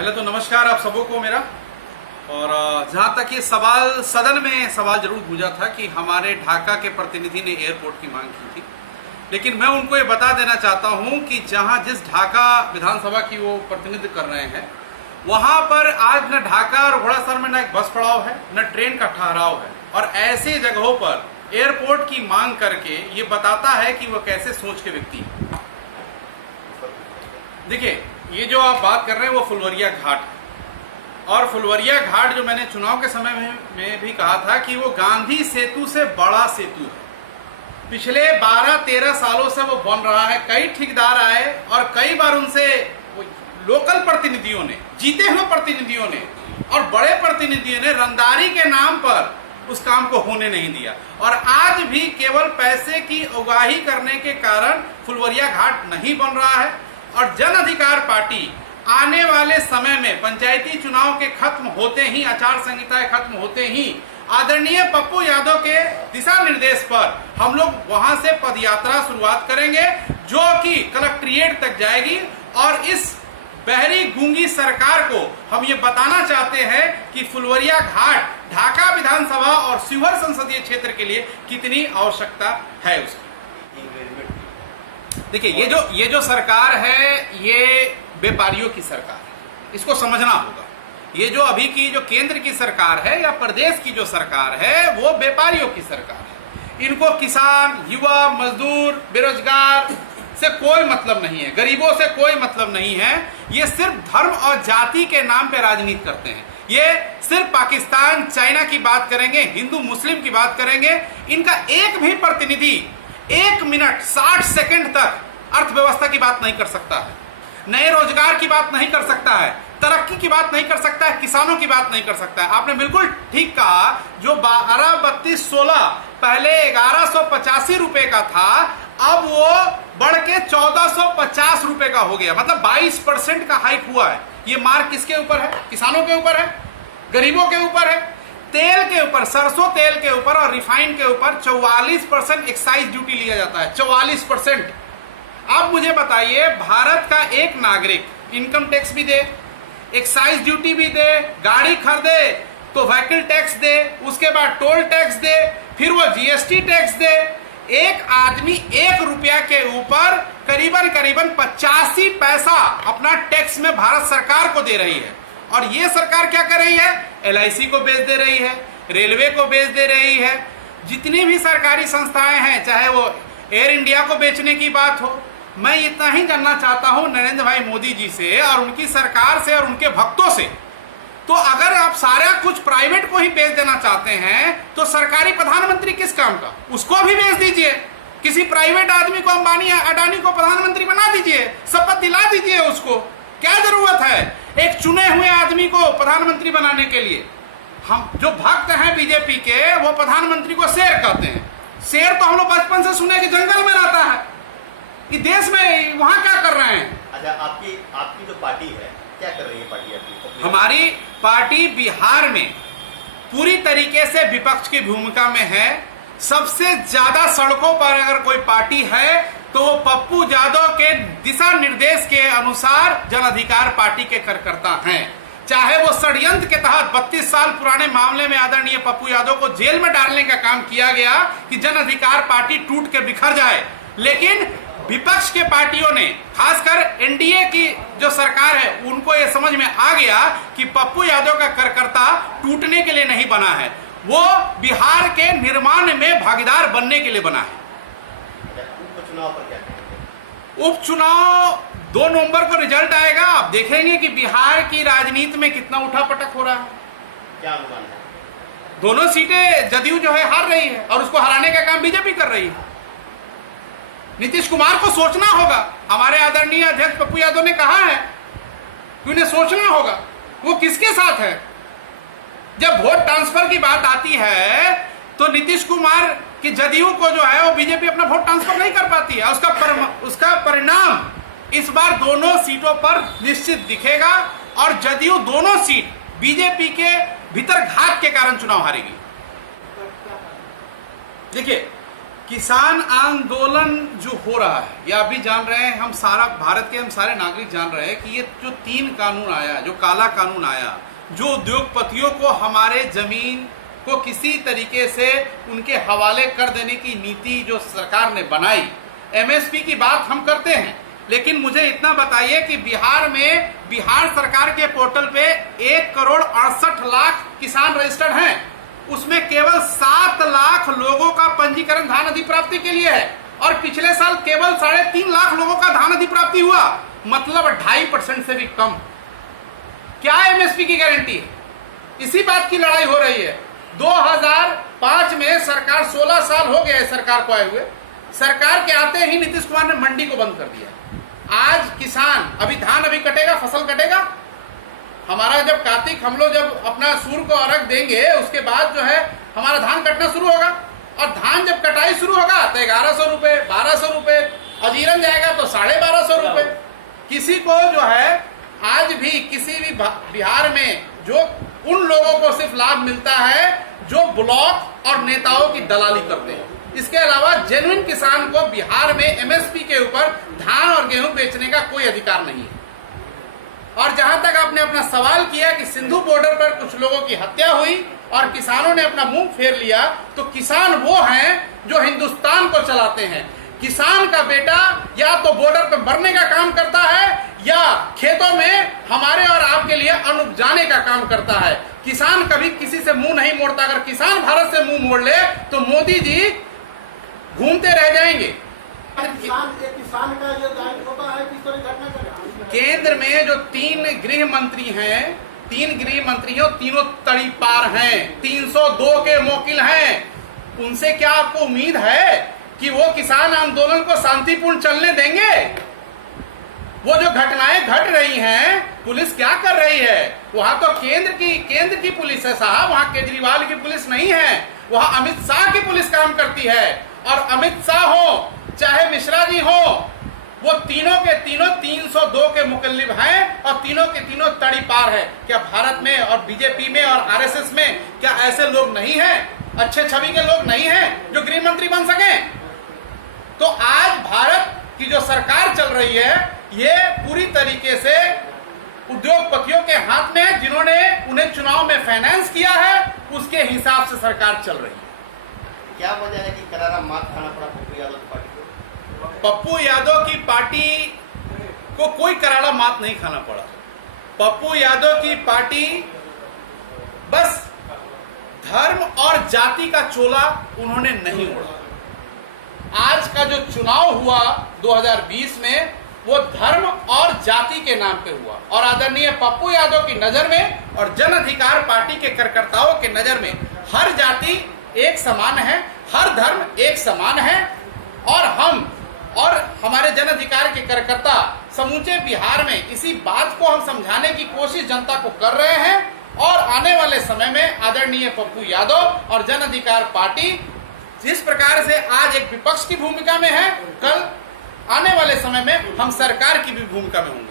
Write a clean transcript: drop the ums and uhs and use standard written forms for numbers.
पहले तो नमस्कार आप सबों को मेरा। और जहाँ तक ये सवाल सदन में सवाल जरूर पूछा था कि हमारे ढाका के प्रतिनिधि ने एयरपोर्ट की मांग की थी, लेकिन मैं उनको ये बता देना चाहता हूँ कि जिस ढाका विधानसभा की वो प्रतिनिधित्व कर रहे हैं वहाँ पर आज न ढाका और घोड़ासर में न एक बस पड़ाव है न ट्रेन का ठहराव है, और ऐसी जगहों पर एयरपोर्ट की मांग करके ये बताता है कि वो कैसे सोच के व्यक्ति है। देखिए, ये जो आप बात कर रहे हैं वो फुलवरिया घाट है, और फुलवरिया घाट जो मैंने चुनाव के समय में भी कहा था कि वो गांधी सेतु से बड़ा सेतु है। पिछले 12-13 सालों से वो बन रहा है। कई ठेकेदार आए और कई बार उनसे लोकल प्रतिनिधियों ने, जीते हुए प्रतिनिधियों ने और बड़े प्रतिनिधियों ने रंगदारी के नाम पर उस काम को होने नहीं दिया, और आज भी केवल पैसे की उगाही करने के कारण फुलवरिया घाट नहीं बन रहा है। और जन अधिकार पार्टी आने वाले समय में पंचायती चुनाव के खत्म होते ही, आचार संहिता खत्म होते ही, आदरणीय पप्पू यादव के दिशा निर्देश पर हम लोग वहां से पदयात्रा शुरुआत करेंगे जो कि कलेक्ट्रेट तक जाएगी। और इस बहरी गूंगी सरकार को हम ये बताना चाहते हैं कि फुलवरिया घाट ढाका विधानसभा और शिवहर संसदीय क्षेत्र के लिए कितनी आवश्यकता है उसकी। देखिए, ये जो सरकार है ये व्यापारियों की सरकार है, इसको समझना होगा। ये जो अभी की जो केंद्र की सरकार है या प्रदेश की जो सरकार है वो व्यापारियों की सरकार है। इनको किसान, युवा, मजदूर, बेरोजगार से कोई मतलब नहीं है, गरीबों से कोई मतलब नहीं है। ये सिर्फ धर्म और जाति के नाम पे राजनीति करते हैं। ये सिर्फ पाकिस्तान, चाइना की बात करेंगे, हिंदू मुस्लिम की बात करेंगे। इनका एक भी प्रतिनिधि 1 मिनट 60 सेकंड तक अर्थव्यवस्था की बात नहीं कर सकता है, नए रोजगार की बात नहीं कर सकता है, तरक्की की बात नहीं कर सकता है, किसानों की बात नहीं कर सकता है। आपने बिल्कुल ठीक कहा, जो 12-32-16 पहले 1185 रुपए का था, अब वो बढ़ के 1450 रुपए का हो गया, मतलब 22% का हाइक हुआ है। ये मार किसके ऊपर है? किसानों के ऊपर है, गरीबों के ऊपर है। तेल के ऊपर, सरसों तेल के ऊपर और रिफाइंड के ऊपर 44% एक्साइज ड्यूटी लिया जाता है, 44%। अब मुझे बताइए, भारत का एक नागरिक इनकम टैक्स भी दे, एक्साइज ड्यूटी भी दे, गाड़ी खरीदे तो व्हीकल टैक्स दे, उसके बाद टोल टैक्स दे, फिर वो जीएसटी टैक्स दे। एक आदमी 1 रुपया के ऊपर करीबन 85 पैसा अपना टैक्स में भारत सरकार को दे रही है। और ये सरकार क्या कर रही है? LIC को बेच दे रही है, रेलवे को बेच दे रही है। जितनी भी सरकारी संस्थाएं हैं, चाहे वो एयर इंडिया को बेचने की बात हो। मैं इतना ही जानना चाहता हूं नरेंद्र भाई मोदी जी से और उनकी सरकार से और उनके भक्तों से, तो अगर आप सारा कुछ प्राइवेट को ही बेच देना चाहते हैं तो सरकारी प्रधानमंत्री किस काम का? उसको भी बेच दीजिए, किसी प्राइवेट आदमी को, अंबानी अडानी को प्रधानमंत्री बना दीजिए, शपथ दिला दीजिए उसको। क्या जरूरत है एक चुने हुए आदमी को प्रधानमंत्री बनाने के लिए? हम जो भक्त हैं बीजेपी के, वो प्रधानमंत्री को शेर कहते हैं। शेर तो हम लोग बचपन से सुने कि जंगल में रहता है, ये देश में वहां क्या कर रहे हैं? अच्छा, आपकी जो पार्टी है क्या कर रही है पार्टी आपकी? हमारी पार्टी बिहार में पूरी तरीके से विपक्ष की भूमिका में है। सबसे ज्यादा सड़कों पर अगर कोई पार्टी है तो वो पप्पू यादव के दिशा निर्देश के अनुसार जन अधिकार पार्टी के कार्यकर्ता हैं। चाहे वो षड्यंत्र के तहत 32 साल पुराने मामले में आदरणीय पप्पू यादव को जेल में डालने का काम किया गया कि जन अधिकार पार्टी टूट के बिखर जाए, लेकिन विपक्ष के पार्टियों ने, खासकर एनडीए की जो सरकार है, उनको ये समझ में आ गया कि पप्पू यादव का कार्यकर्ता टूटने के लिए नहीं बना है, वो बिहार के निर्माण में भागीदार बनने के लिए बना है। उपचुनाव पर क्या कहेंगे? उपचुनाव 2 नवंबर को रिजल्ट आएगा, आप देखेंगे कि बिहार की राजनीति में कितना उठापटक हो रहा है। क्या अनुमान है? दोनों सीटें जदयू जो है हार रही है और उसको हराने का काम बीजेपी कर रही है। नीतीश कुमार को सोचना होगा। हमारे आदरणीय अध्यक्ष पप्पू यादव ने कहा है कि उन्हें सोचना होगा वो किसके साथ है। जब वोट ट्रांसफर की बात आती है तो नीतीश कुमार की जदयू को जो है वो बीजेपी अपना वोट ट्रांसफर नहीं कर पाती है। उसका परिणाम इस बार दोनों सीटों पर निश्चित दिखेगा और जदयू दोनों सीट बीजेपी के भीतर घात के कारण चुनाव हारेगी। देखिए, किसान आंदोलन जो हो रहा है, ये आप भी जान रहे हैं, हम सारा भारत के हम सारे नागरिक जान रहे हैं कि ये जो 3 कानून आया, जो काला कानून आया, जो उद्योगपतियों को हमारे जमीन को किसी तरीके से उनके हवाले कर देने की नीति जो सरकार ने बनाई, एमएसपी की बात हम करते हैं, लेकिन मुझे इतना बताइए कि बिहार में बिहार सरकार के पोर्टल पे 1,68,00,000 किसान रजिस्टर्ड हैं, उसमें केवल 7 लाख लोगों का पंजीकरण धान अधिप्राप्ति के लिए है और पिछले साल केवल 3.5 लाख लोगों का धान अधिप्राप्ति हुआ, मतलब 2.5% से भी कम। क्या एमएसपी की गारंटी है? इसी बात की लड़ाई हो रही है। 2005 में सरकार 16 साल हो गया है सरकार को आए हुए, सरकार के आते ही नीतीश कुमार ने मंडी को बंद कर दिया। आज किसान अभी धान अभी कटेगा, फसल कटेगा, हमारा जब कार्तिक हम लोग जब अपना सूर्य को अर्घ देंगे उसके बाद जो है हमारा धान कटना शुरू होगा और धान जब कटाई शुरू होगा तो 1100 रुपए, 1200 रुपए, अजीरन जाएगा तो 1250 रुपए। किसी को जो है आज भी किसी भी बिहार में जो उन लोगों को सिर्फ लाभ मिलता है जो ब्लॉक और नेताओं की दलाली करते हैं। इसके अलावा जेन्युइन किसान को बिहार में एमएसपी के ऊपर धान और गेहूं बेचने का कोई अधिकार नहीं है। और जहां तक आपने अपना सवाल किया कि सिंधु बॉर्डर पर कुछ लोगों की हत्या हुई और किसानों ने अपना मुंह फेर लिया, तो किसान वो हैं जो हिंदुस्तान को चलाते हैं। किसान का बेटा या तो बॉर्डर पर मरने का काम करता है या खेतों में हमारे और आपके लिए अन्न उपजाने का काम करता है। किसान कभी किसी से मुंह नहीं मोड़ता। अगर किसान भारत से मुंह मोड़ ले तो मोदी जी घूमते रह जाएंगे। किसान का जो दायित्व होता है किस तरह घटना करें। केंद्र में जो 3 गृह मंत्री हैं, 3 गृह मंत्रियों तीनों तड़ीपार हैं, 302 के मोकिल हैं। उनसे क्या आपको उम्मीद है कि वो किसान आंदोलन को शांतिपूर्ण चलने देंगे? वो जो घटनाएं घट रही हैं, पुलिस क्या कर रही है? वहां तो केंद्र की पुलिस है साहब, वहां केजरीवाल की पुलिस नहीं है, वहां अमित शाह की पुलिस काम करती है। और अमित शाह हो चाहे मिश्रा जी हो, वो तीनों के तीनों 302 के मुकल्लिब हैं और तीनों के तीनों तड़ीपार है। क्या भारत में और बीजेपी में और आरएसएस में क्या ऐसे लोग नहीं हैं, अच्छे छवि के लोग नहीं हैं जो गृह मंत्री बन सके? तो आज भारत की जो सरकार चल रही है ये पूरी तरीके से उद्योगपतियों के हाथ में है, जिन्होंने उन्हें चुनाव में फाइनेंस किया है, उसके हिसाब से सरकार चल रही है। क्या वजह है कि करारा मात खाना पड़ा पप्पू यादव की पार्टी को? पप्पू यादव की पार्टी को कोई करारा मात नहीं खाना पड़ा। पप्पू यादव की पार्टी बस धर्म और जाति का चोला उन्होंने नहीं ओढ़ा। आज का जो चुनाव हुआ 2020 में वो धर्म और जाति के नाम पे हुआ और आदरणीय पप्पू यादव की नजर में और जन अधिकार पार्टी के कार्यकर्ताओं के नजर में हर जाति एक समान है, हर धर्म एक समान है। और हम और हमारे जन अधिकार के कार्यकर्ता समूचे बिहार में इसी बात को हम समझाने की कोशिश जनता को कर रहे हैं। और आने वाले समय में आदरणीय पप्पू यादव और जन अधिकार पार्टी जिस प्रकार से आज एक विपक्ष की भूमिका में है, कल आने वाले समय में हम सरकार की भी भूमिका में होंगे।